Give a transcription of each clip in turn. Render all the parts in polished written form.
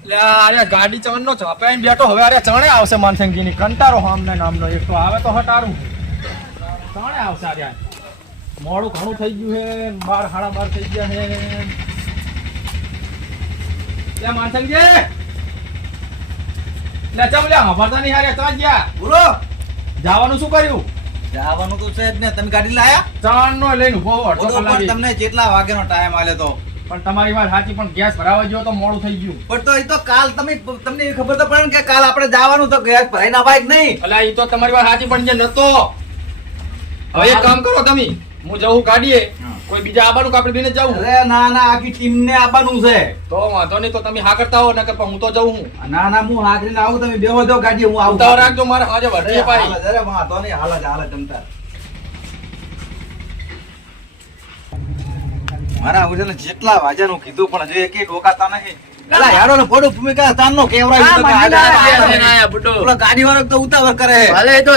અરે ગાડી ચણ નો ઝાપેન બેઠો હવે અરે ચણે આવશે માનસિંહજી ની કંટારો હામને નામનો એક તો આવે તો હટારું ચણે આવશે અરે મોડું ઘણું થઈ ગયું હે 12 12:30 થઈ ગયા હે લે માનસિંહજી લે ચમલ્યા હવાતા નહીં હારે ચા ગયા બોલો જવાનું શું કર્યું જવાનું તો છે જ ને તમે ગાડી લાયા ચણ નો લઈને ઉભો અડધો કલાક તમને કેટલા વાગ્યાનો ટાઈમ આલે તો પણ તમારી વાત સાચી પણ ગેસ ભરાવા ગયો તો મોડું થઈ ગયું પણ તો એ તો કાલ તમને એ ખબર તો પડે ને કે કાલ આપણે જવાનું તો ગેસ ભરાઈ ના બાઈક નહીં અલા ઈ તો તમારી વાત સાચી પણ જે નતો હવે એક કામ કરો તમે હું જઉં ગાડીએ કોઈ બીજા આવવાનું કે આપણે બેને જવું અરે ના ના આખી ટીમ ને આવવાનું છે તો વાંધો નહીં તો તમે હા કરતા હો ને કે હું તો જઉં હું ના ના હું હાજરીને આવું તમે બેહો દો ગાડી હું આવું ઉતાવળ રાખજો મારે આજે વર્તી પાઈ અરે વાંધો નહીં હાલ જમતા મારા ઉજને જેટલા વાજાનું કીધું પણ હજુ એકે ડોકાતા નહીં એલા યારો ને પડું ભૂમિકા તાનનો કેવરાય તો આયા બુડો ઓલા ગાડી વાળો તો ઉતાવળ કરે ભલે એ તો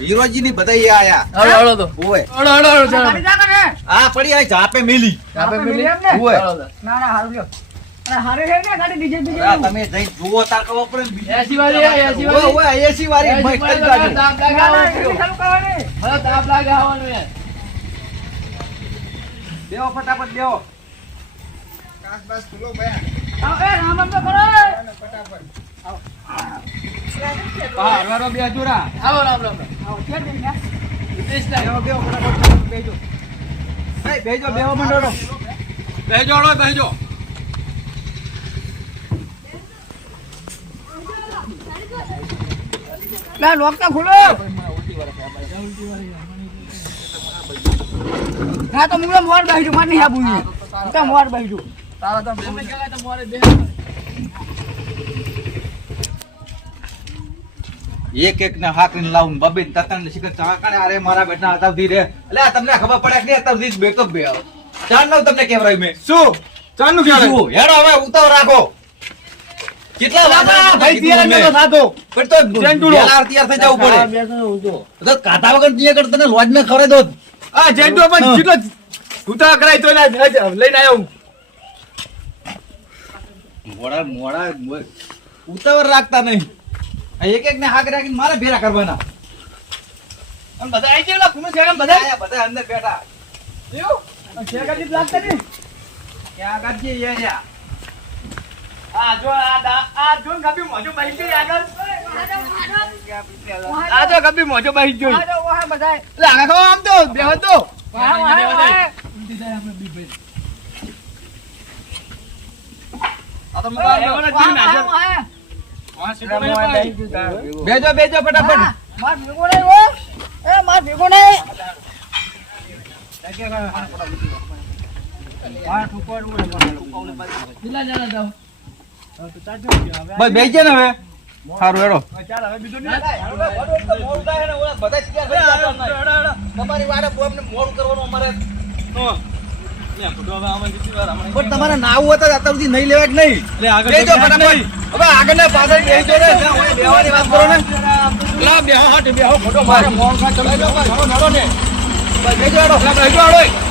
હીરોજી ની બધાઈ આયા હળો તો ઓય હળો ગાડી જા કરે આ પડી આ ઝાપે મેલી ઓય ના ના હારું લ્યો અરે હારે હે ને ગાડી ડીજે આ તમે જઈ જુઓ તાર ખબર પડે ને એસી વાળી ઓય એસી વાળી મસ્ત ગાડી તાપ લાગાવવાનું યાર બેહો ફટાફટ બેહો આવ એ રામન તો કરો હા હરવારો બે જોરા આવો રામ આવ કે દે યાર બેહો ફટાફટ બેહજો ભાઈ બેહજો બેહો મંડળો બેજો લા લોક તો ખુલો ના તો મુલે મોર બેહી માર નહીં આબુ તો મોર બેહી તારા તો તમે કહેવાય તો મોરે બે એક ને હાકરીને લાવું બબે તતન ને શિખર ચાકાને અરે મારા બેટા હતા ધીરે એટલે તમને ખબર પડે કે અત્યાર દી બેતો બે ચાલ નો તમને કેવરાય મે શું ચાનું શું હેડો હવે ઉતાવ રાખો કેટલા વાગ્યા ભાઈ તૈયાર નતો થાતો પણ તો તૈયાર થઈ જવું પડે તો કાતા વગર દિયા કરતા ને લોજ ને ખવરે દો આ જેન્ટો પણ કેટલો ઉતા કરાય તો લઈને આવ્યો મોડા ઉતાવળ રાખતા નહીં એક ને હાક રાખીને મારે ભેરા કરવાના આમ બધા આવી ગયા કુમે છે બધા આયા બધા અંદર બેઠા એવું શેકાજી લાગતા નહીં ક્યાં ગાજી એ યા આ જો આ જો ગબી મોજો બહી ગઈ આગળ આ જો ગબી મોજો બહી ગઈ આ જો ઓહે બધાય એટલે આગા ખાવ આમ તો બેહો તો વાહ આ તો મગા બેજો ફટાફટ માર ભેગો નહીં હો એ માર ભેગો નહીં બસ બેજે ને હવે સારું હેડો ચાલ હવે બીજું તમારી વાડે અમને મોડું કરવાનું અમારે પણ તમારે નાવું હતા અત્યાર સુધી નહીં લેવા જ નહીં બેજો ફટાફટ હવે આગળ ને પાછળ બેજો ને બેવાની વાત કરો ને બેહો ખોટો મારે મોણ કા ચલાઈ દો નડો ને બેજો હેડો બેજો